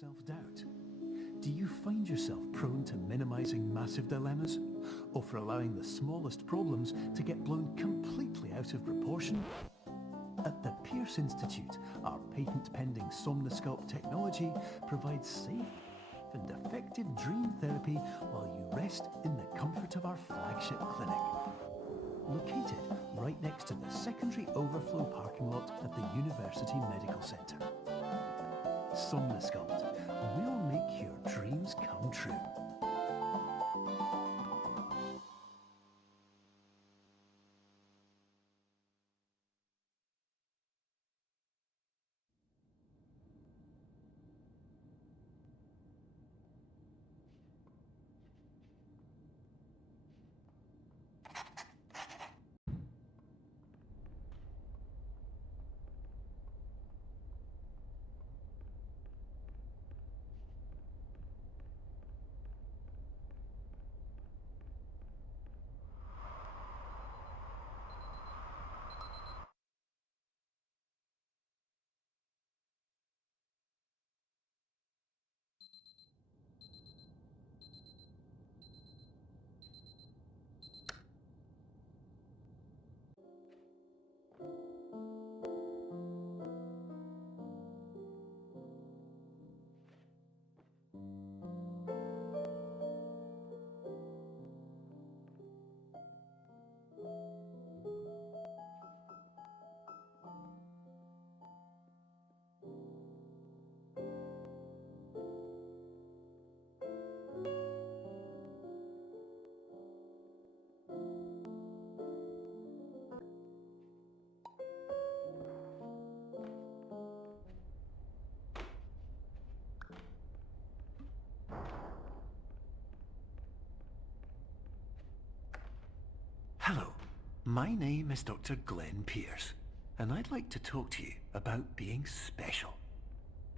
self-doubt? Do you find yourself prone to minimizing massive dilemmas? Or for allowing the smallest problems to get blown completely out of proportion? At the Pierce Institute, our patent-pending Somnosculpt technology provides safe and effective dream therapy while you rest in the comfort of our flagship clinic. Located right next to the secondary overflow parking lot at the University Medical Centre. Somnosculpt, we'll make your dreams come true. Hello, my name is Dr. Glenn Pierce, and I'd like to talk to you about being special.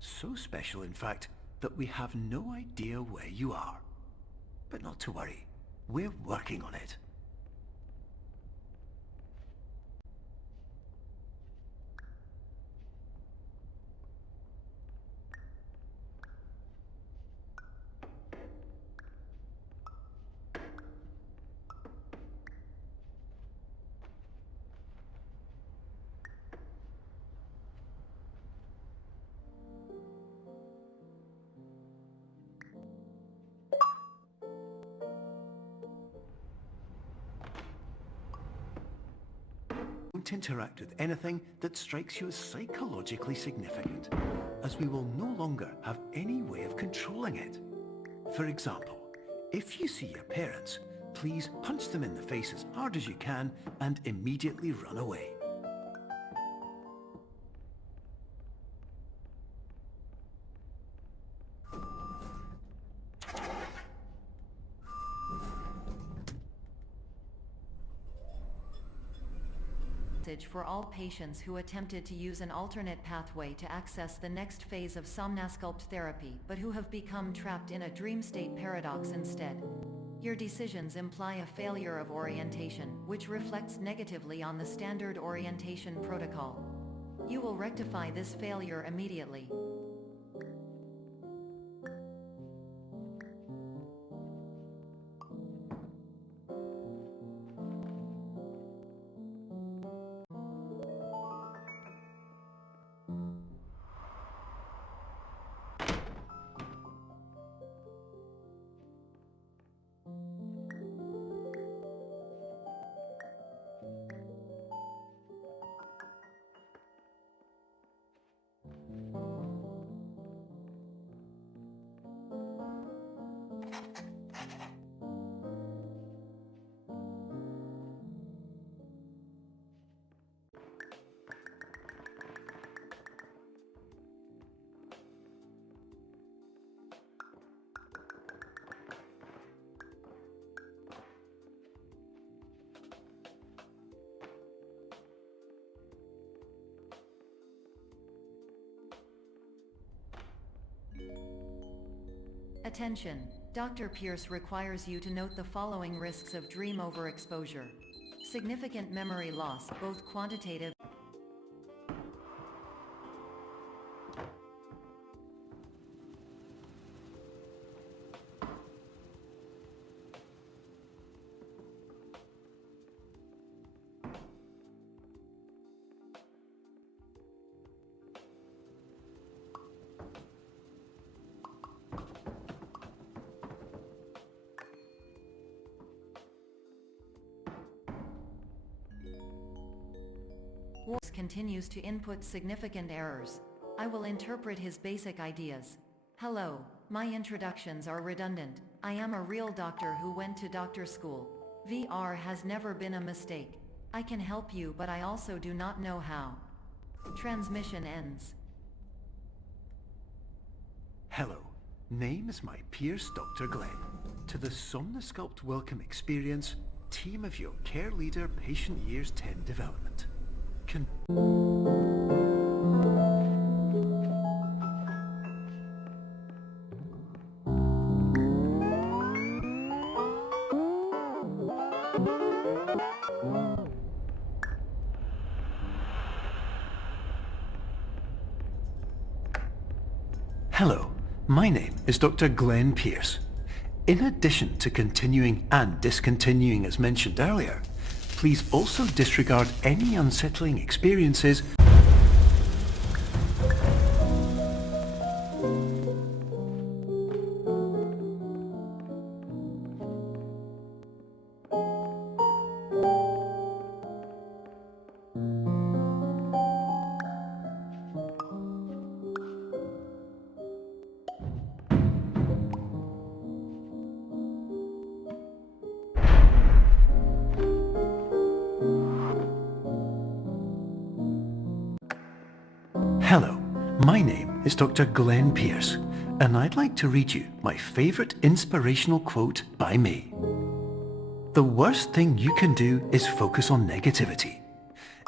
So special, in fact, that we have no idea where you are. But not to worry, we're working on it. Don't interact with anything that strikes you as psychologically significant, as we will no longer have any way of controlling it. For example, if you see your parents, please punch them in the face as hard as you can and immediately run away. For all patients who attempted to use an alternate pathway to access the next phase of Somnosculpt therapy but who have become trapped in a dream state paradox instead. Your decisions imply a failure of orientation, which reflects negatively on the standard orientation protocol. You will rectify this failure immediately. Attention! Dr. Pierce requires you to note the following risks of dream overexposure. Significant memory loss, both quantitative continues to input significant errors. I will interpret his basic ideas. Hello, my introductions are redundant. I am a real doctor who went to doctor school. VR has never been a mistake. I can help you, but I also do not know how. Transmission ends. Hello, name is my Pierce Dr. Glenn. To the Somnosculpt Welcome Experience, team of your care leader patient years 10 development. Hello, my name is Dr. Glenn Pierce. In addition to continuing and discontinuing as mentioned earlier, please also disregard any unsettling experiences Hello, my name is Dr. Glenn Pierce, and I'd like to read you my favourite inspirational quote by me. The worst thing you can do is focus on negativity.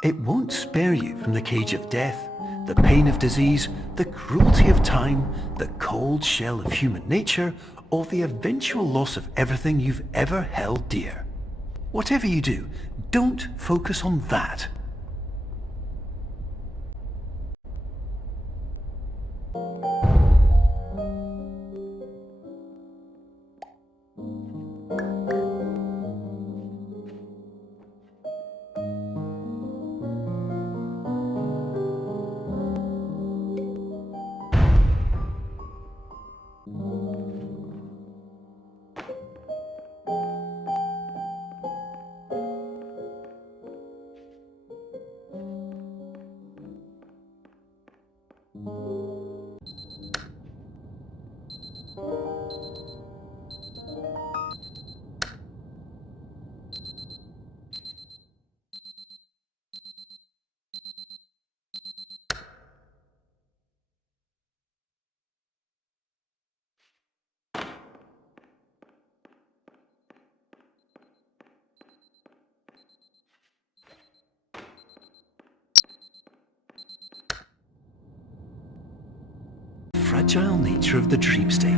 It won't spare you from the cage of death, the pain of disease, the cruelty of time, the cold shell of human nature, or the eventual loss of everything you've ever held dear. Whatever you do, don't focus on that. Fragile nature of the dream state.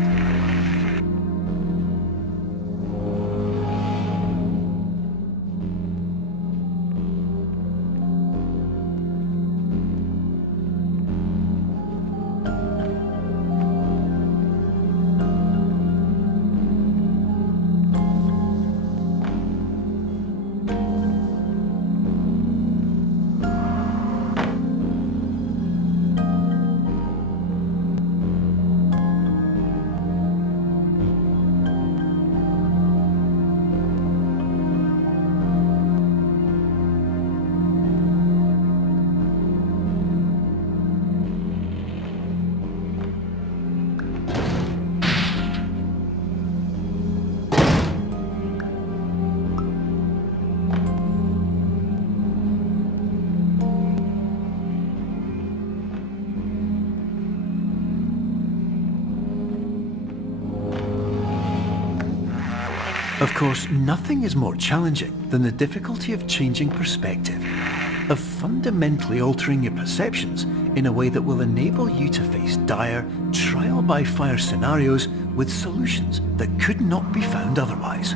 Of course, nothing is more challenging than the difficulty of changing perspective, of fundamentally altering your perceptions in a way that will enable you to face dire, trial-by-fire scenarios with solutions that could not be found otherwise.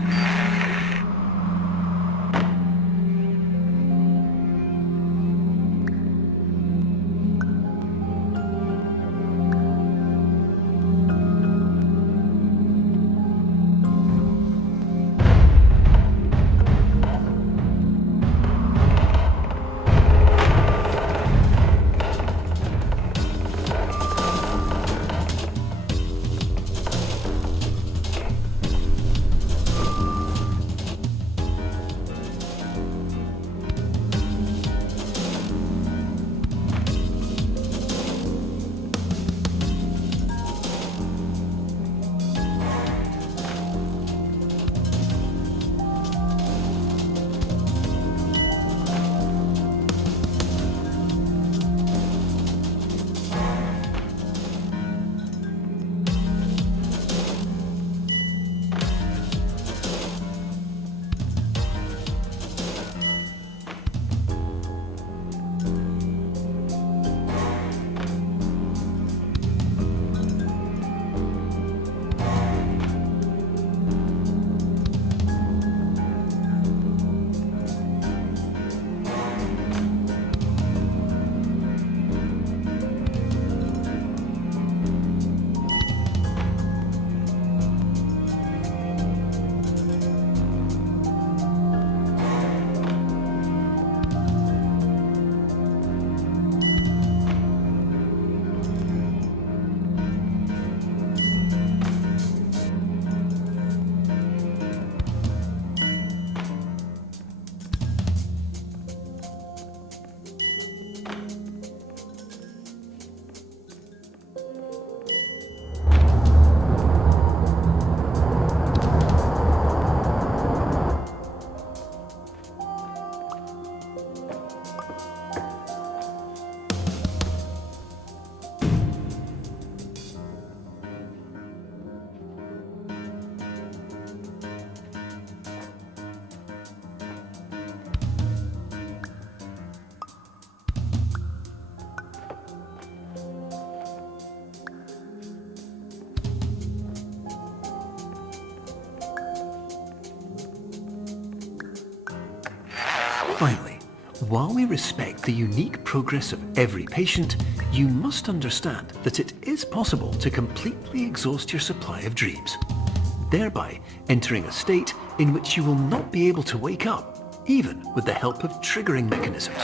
Finally, while we respect the unique progress of every patient, you must understand that it is possible to completely exhaust your supply of dreams, thereby entering a state in which you will not be able to wake up, even with the help of triggering mechanisms.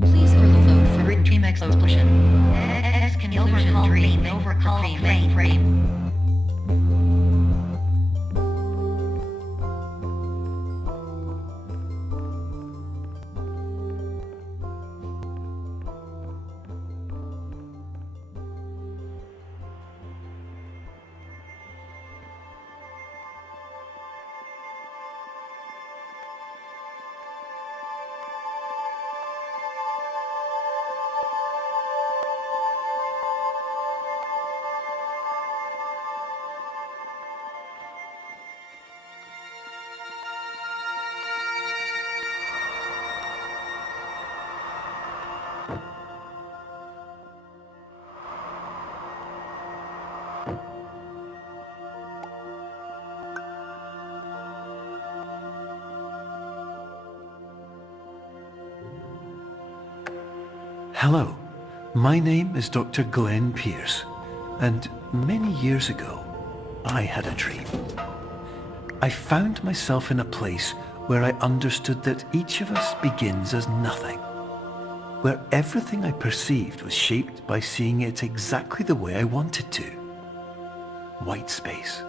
Please overload for dream explosion. Exclusion dream overcall frame. Hello, my name is Dr. Glenn Pierce, and many years ago, I had a dream. I found myself in a place where I understood that each of us begins as nothing, where everything I perceived was shaped by seeing it exactly the way I wanted to. White space.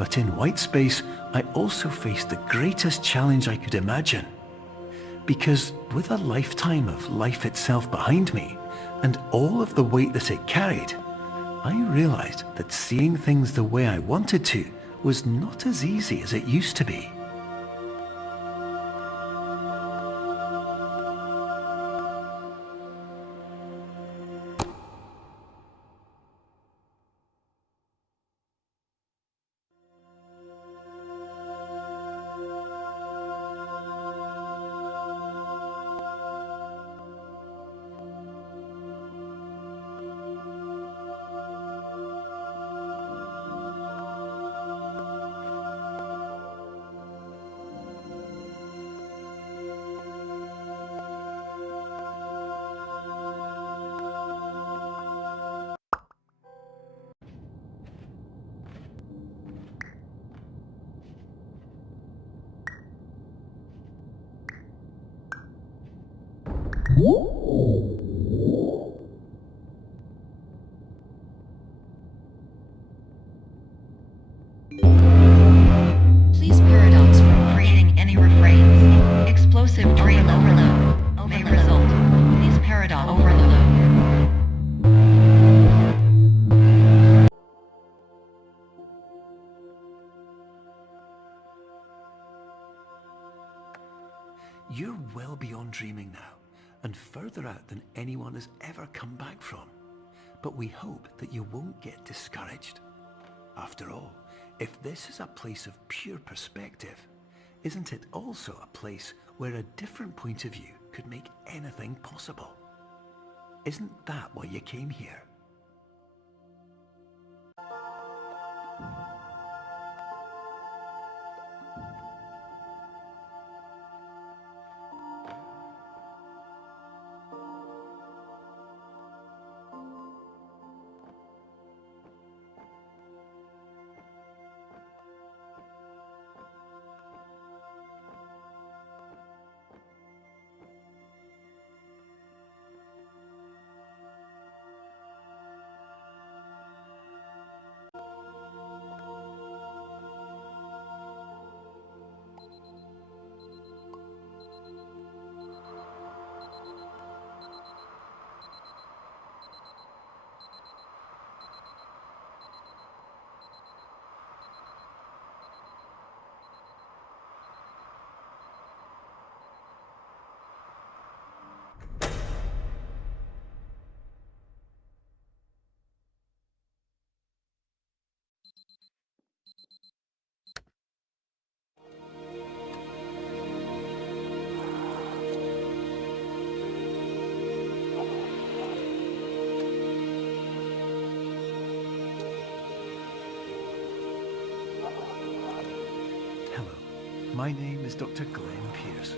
But in white space, I also faced the greatest challenge I could imagine. Because with a lifetime of life itself behind me, and all of the weight that it carried, I realized that seeing things the way I wanted to was not as easy as it used to be. Please paradox from creating any refrains. Explosive dream overload may result. Please paradox overload. You're well beyond dreaming now, and further out than anyone has ever come back from. But we hope that you won't get discouraged. After all, if this is a place of pure perspective, isn't it also a place where a different point of view could make anything possible? Isn't that why you came here? My name is Dr. Glenn Pierce,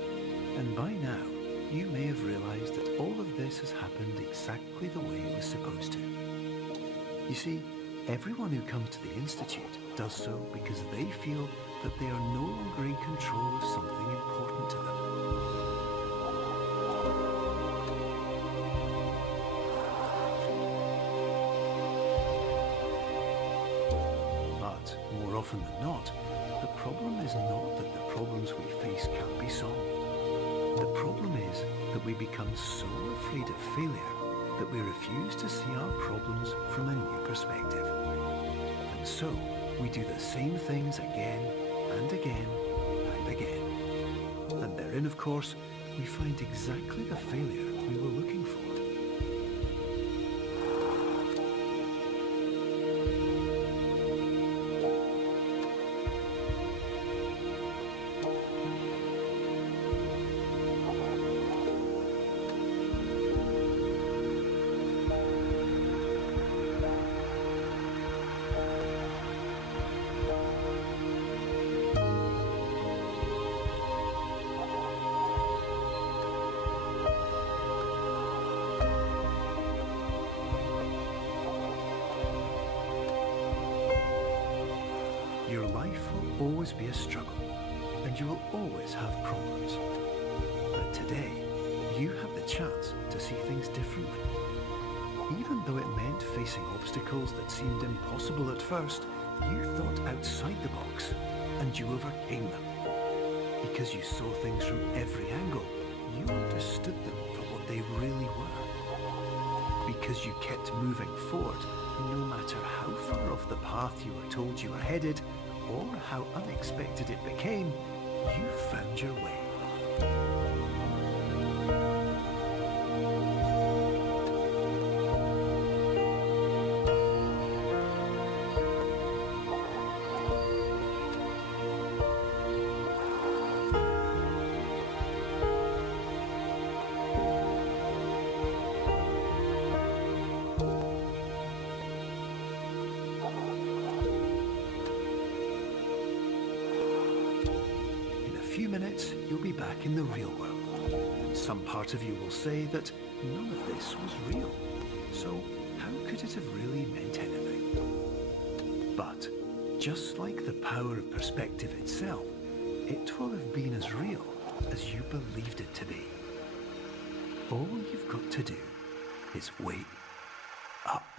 and by now you may have realized that all of this has happened exactly the way it was supposed to. You see, everyone who comes to the Institute does so because they feel that they are no longer in control of something important to them. But more often than not, the problem is not that the problems we face can't be solved. The problem is that we become so afraid of failure that we refuse to see our problems from a new perspective. And so we do the same things again and again and again. And therein, of course, we find exactly the failure we were looking for. Your life will always be a struggle, and you will always have problems. But today, you have the chance to see things differently. Even though it meant facing obstacles that seemed impossible at first, you thought outside the box, and you overcame them. Because you saw things from every angle, you understood them for what they really were. Because you kept moving forward, no matter how far off the path you were told you were headed, or how unexpected it became, you found your way. In a few minutes, you'll be back in the real world. And some part of you will say that none of this was real. So how could it have really meant anything? But just like the power of perspective itself, it will have been as real as you believed it to be. All you've got to do is wait up.